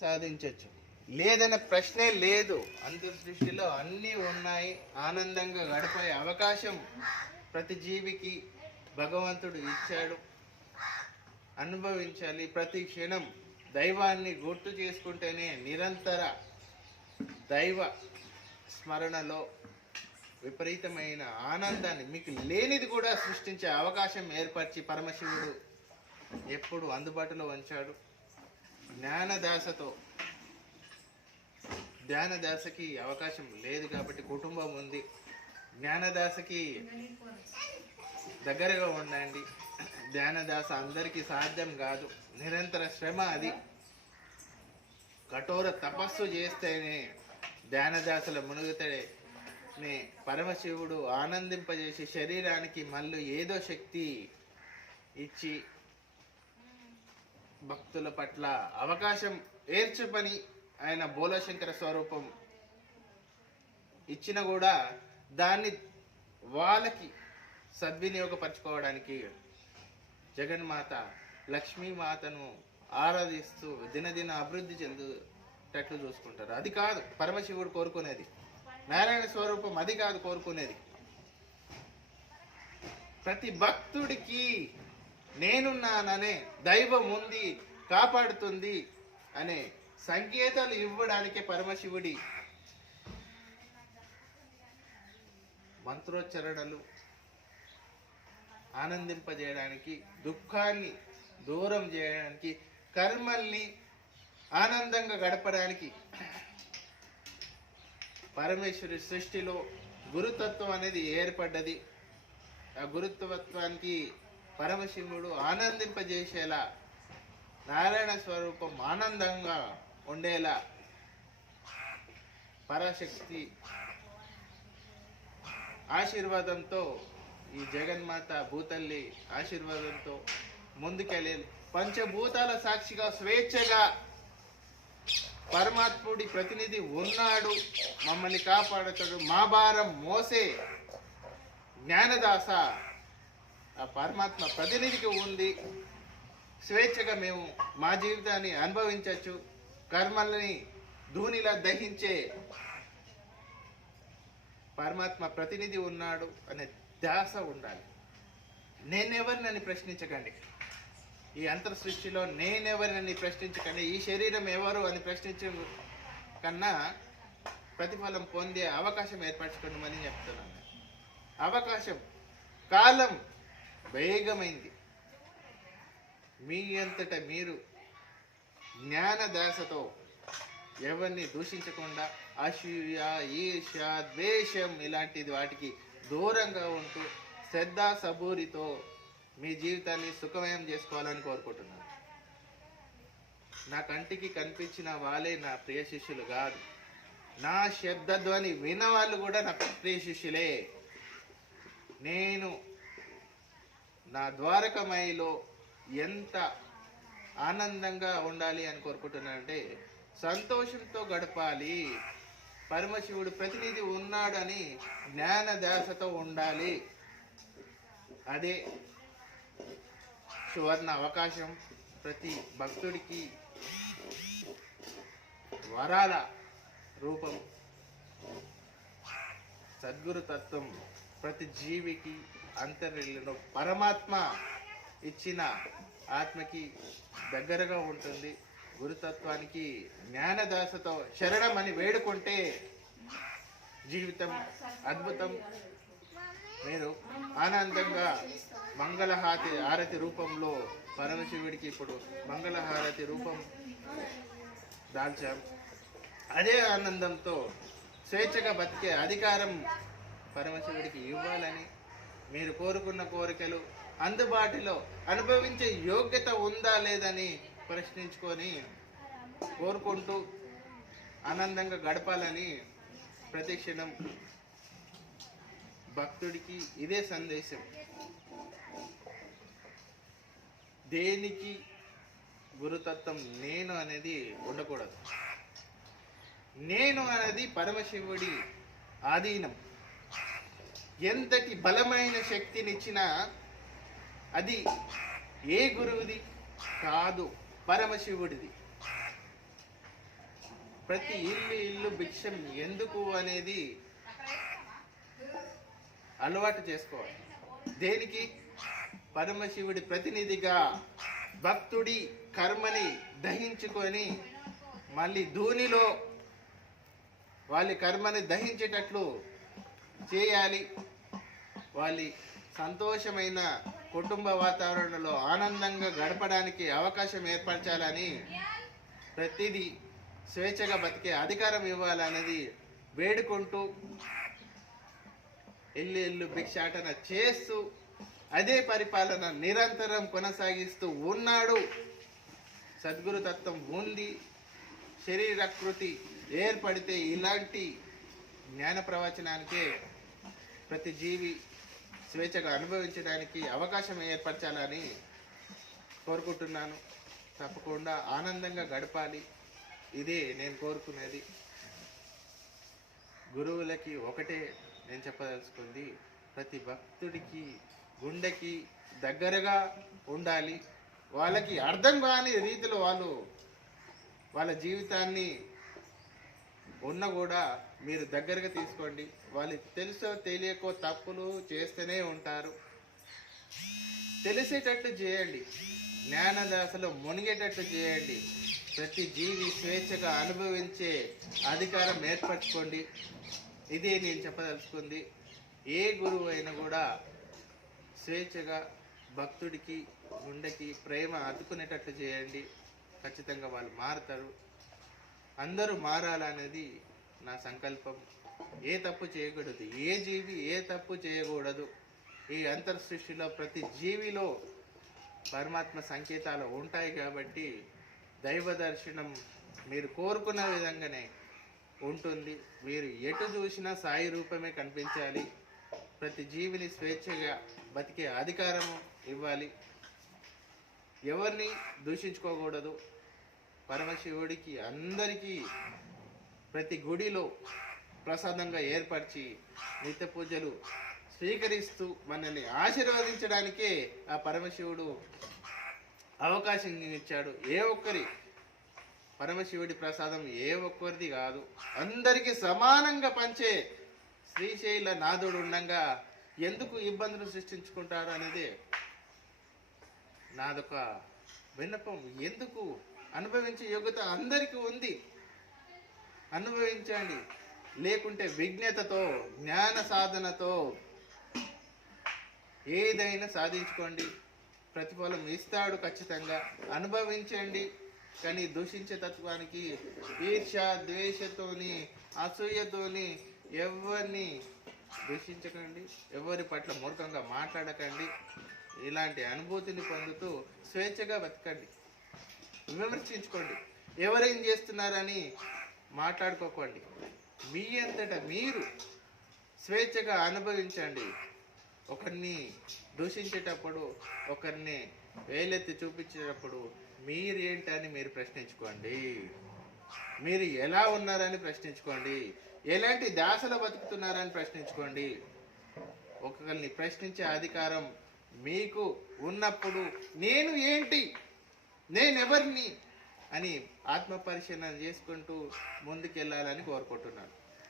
సాధించవచ్చు. లేదనే ప్రశ్నే లేదు. అంతర్దృష్టిలో అన్నీ ఉన్నాయి. ఆనందంగా గడిపే అవకాశం ప్రతి జీవికి భగవంతుడు ఇచ్చాడు. అనుభవించాలి. ప్రతి క్షణం దైవాన్ని గుర్తు చేసుకుంటేనే నిరంతర దైవ స్మరణలో విపరీతమైన ఆనందాన్ని మీకు లేనిది కూడా సృష్టించే అవకాశం ఏర్పరిచి పరమశివుడు ఎప్పుడు అందుబాటులో ఉంచాడు. ధ్యానదాసకి అవకాశం లేదు కాబట్టి కుటుంబం ఉంది. జ్ఞానదాసకి దగ్గరగా ఉండండి. ధ్యానదాస అందరికీ సాధ్యం కాదు. నిరంతర శ్రమ అది. కఠోర తపస్సు చేస్తేనే ధ్యానదాసల మునుగుతేనే పరమశివుడు ఆనందింపజేసి శరీరానికి మళ్ళీ ఏదో శక్తి ఇచ్చి భక్తుల పట్ల అవకాశం ఏర్చుపని ఆయన బోలశంకర స్వరూపం ఇచ్చిన కూడా దాన్ని వాళ్ళకి సద్వినియోగపరచుకోవడానికి జగన్మాత లక్ష్మీమాతను ఆరాధిస్తూ దినదిన అభివృద్ధి చెందుటట్లు చూసుకుంటారు. అది కాదు పరమశివుడు కోరుకునేది. నారాయణ స్వరూపం అది కాదు కోరుకునేది. ప్రతి భక్తుడికి నేనున్నాననే దైవం ఉంది, కాపాడుతుంది అనే సంకేతాలు ఇవ్వడానికే పరమశివుడి మంత్రోచ్చరణలు ఆనందింపజేయడానికి, దుఃఖాన్ని దూరం చేయడానికి, కర్మల్ని ఆనందంగా గడపడానికి పరమేశ్వరి సృష్టిలో గురుతత్వం అనేది ఏర్పడ్డది. ఆ గురుత్వత్వానికి పరమశివుడు ఆనందింపజేసేలా, నారాయణ స్వరూపం ఆనందంగా ఉండేలా పరాశక్తి ఆశీర్వాదంతో, ఈ జగన్మాత భూతల్లి ఆశీర్వాదంతో ముందుకెళ్ళి పంచభూతాల సాక్షిగా స్వేచ్ఛగా పరమాత్ముడి ప్రతినిధి ఉన్నాడు, మమ్మల్ని కాపాడుతాడు, మా భారం మోసే జ్ఞానదాస ఆ పరమాత్మ ప్రతినిధికి ఉంది. స్వేచ్ఛగా మేము మా జీవితాన్ని అనుభవించవచ్చు. కర్మల్ని ధూనిలా దహించే పరమాత్మ ప్రతినిధి ఉన్నాడు అనే ధ్యాస ఉండాలి. నేనెవరినని ప్రశ్నించకండి. ఈ అంతర్ సృష్టిలో నేనెవరినని ప్రశ్నించకండి. ఈ శరీరం ఎవరు అని ప్రశ్నించ కన్నా ప్రతిఫలం పొందే అవకాశం ఏర్పరచుకోమని చెప్తున్నాను. అవకాశం, కాలం వేగమైంది. మీ అంతట మీరు జ్ఞానదాసతో ఎవరిని దూషించకుండా అసూయ, ఈర్ష్య, ద్వేషం ఇలాంటిది వాటికి దూరంగా ఉంటూ శ్రద్ధా సబూరితో మీ జీవితాన్ని సుఖమయం చేసుకోవాలని కోరుకుంటున్నాను. నా కంటికి కనిపించిన వాళ్ళే నా ప్రియ శిష్యులు కాదు. నా శబ్దధ్వని విన్నవాళ్ళు కూడా నా ప్రియ శిష్యులే. నేను నా ద్వారకమయిలో ఎంత ఆనందంగా ఉండాలి అని కోరుకుంటున్నానంటే సంతోషంతో గడపాలి. పరమశివుడు ప్రతినిధి ఉన్నాడని జ్ఞానదాసతో ఉండాలి. అదే సువర్ణ అవకాశం. ప్రతి భక్తుడికి వరాల రూపం సద్గురు తత్వం ప్రతి జీవికి అంతర్లీనంలో పరమాత్మ ఇచ్చిన ఆత్మకి దగ్గరగా ఉంటుంది. గురుతత్వానికి జ్ఞానదాసతో శరణం అని వేడుకుంటే జీవితం అద్భుతం. మీరు ఆనందంగా మంగళహారతి రూపంలో పరమశివుడికి ఇప్పుడు మంగళహారతి రూపం దాల్చాం. అదే ఆనందంతో స్వేచ్ఛగా బతికే అధికారం పరమశివుడికి ఇవ్వాలని, మీరు కోరుకున్న కోరికలు అందుబాటులో అనుభవించే యోగ్యత ఉందా లేదని ప్రశ్నించుకొని కోరుకుంటూ ఆనందంగా గడపాలని ప్రతి క్షణం భక్తుడికి ఇదే సందేశం. దేనికి గురుతత్వం నేను అనేది ఉండకూడదు. నేను అనేది పరమశివుడి ఆధీనం. ఎంతటి బలమైన శక్తినిచ్చినా అది ఏ గురువుది కాదు, పరమశివుడిది. ప్రతి ఇల్లు భిక్షం ఎందుకు అనేది అలవాటు చేసుకోవాలి. దేనికి? పరమశివుడి ప్రతినిధిగా భక్తుడి కర్మని దహించుకొని మళ్ళీ ధూనిలో వాళ్ళ కర్మని దహించేటట్లు చేయాలి. వాళ్ళ సంతోషమైన కుటుంబ వాతావరణంలో ఆనందంగా గడపడానికి అవకాశం ఏర్పరచాలని, ప్రతిదీ స్వేచ్ఛగా బతికే అధికారం ఇవ్వాలనేది వేడుకుంటూ ఇల్లు భిక్షాటన చేస్తూ అదే పరిపాలన నిరంతరం కొనసాగిస్తూ ఉన్నాడు. సద్గురు తత్వం ఉంది. శరీరాకృతి ఏర్పడితే ఇలాంటి జ్ఞాన ప్రవచనానికే ప్రతి జీవి స్వేచ్ఛగా అనుభవించడానికి అవకాశం ఏర్పరచాలని కోరుకుంటున్నాను. తప్పకుండా ఆనందంగా గడపాలి. ఇదే నేను కోరుకునేది. గురువులకి ఒకటే నేను చెప్పదలుచుకుంది, ప్రతి భక్తుడికి గుండెకి దగ్గరగా ఉండాలి. వాళ్ళకి అర్థం కాని రీతిలో వాళ్ళ జీవితాన్ని ఉన్న కూడా మీరు దగ్గరగా తీసుకోండి. వాళ్ళకి తెలుసో తెలియకో తప్పులు చేస్తూనే ఉంటారు. తెలిసేటట్లు చేయండి. జ్ఞానదాసలో మునిగేటట్లు చేయండి. ప్రతి జీవి స్వేచ్ఛగా అనుభవించే అధికారం ఏర్పరచుకోండి. ఇదే నేను చెప్పదలుచుకుంది. ఏ గురువు అయినా కూడా స్వేచ్ఛగా భక్తుడికి గుండెకి ప్రేమ అతుకునేటట్లు చేయండి. ఖచ్చితంగా వాళ్ళు మారుతారు. అందరూ మారాలనేది నా సంకల్పం. ఏ తప్పు చేయకూడదు. ఏ జీవి ఏ తప్పు చేయకూడదు. ఈ అంతర్సృష్టిలో ప్రతి జీవిలో పరమాత్మ సంకేతాలు ఉంటాయి కాబట్టి దైవ దర్శనం మీరు కోరుకున్న విధంగానే ఉంటుంది. మీరు ఎటు చూసినా సాయి రూపమే కనిపించాలి. ప్రతి జీవిని స్వేచ్ఛగా బతికే అధికారము ఇవ్వాలి. ఎవరిని దూషించుకోకూడదు. పరమశివుడికి అందరికీ ప్రతి గుడిలో ప్రసాదంగా ఏర్పరిచి నిత్య పూజలు స్వీకరిస్తూ మనల్ని ఆశీర్వదించడానికే ఆ పరమశివుడు అవకాశం ఇచ్చాడు. ఏ ఒక్కరి పరమశివుడి ప్రసాదం ఏ ఒక్కరిది కాదు, అందరికీ సమానంగా పంచే శ్రీశైల నాథుడు ఉండగా ఎందుకు ఇబ్బందులు సృష్టించుకుంటారు అనేది నాదొక విన్నపం. ఎందుకు? అనుభవించే యోగ్యత అందరికీ ఉంది, అనుభవించండి. లేకుంటే విజ్ఞతతో జ్ఞాన సాధనతో ఏదైనా సాధించుకోండి. ప్రతిఫలం ఇస్తాడు ఖచ్చితంగా. అనుభవించండి. కానీ దూషించే తత్వానికి ఈర్ష్య ద్వేషతోని అసూయతోని ఎవరిని దూషించకండి. ఎవరి పట్ల మూర్ఖంగా మాట్లాడకండి. ఇలాంటి అనుభూతిని పొందుతూ స్వేచ్ఛగా బతకండి. విమర్శించుకోండి. ఎవరేం చేస్తున్నారని మాట్లాడుకోకండి. మీ అంతటా మీరు స్వేచ్ఛగా అనుభవించండి. ఒకరిని దూషించేటప్పుడు, ఒకరిని వేలెత్తి చూపించేటప్పుడు మీరు ఏంటని మీరు ప్రశ్నించుకోండి. మీరు ఎలా ఉన్నారని ప్రశ్నించుకోండి. ఎలాంటి దాసలో బతుకుతున్నారని ప్రశ్నించుకోండి. ఒకరిని ప్రశ్నించే అధికారం మీకు ఉన్నప్పుడు నేను ఏంటి, నేనెవరిని అని ఆత్మ పరిశీలన చేసుకుంటూ ముందుకెళ్ళాలని కోరుకుంటున్నాను.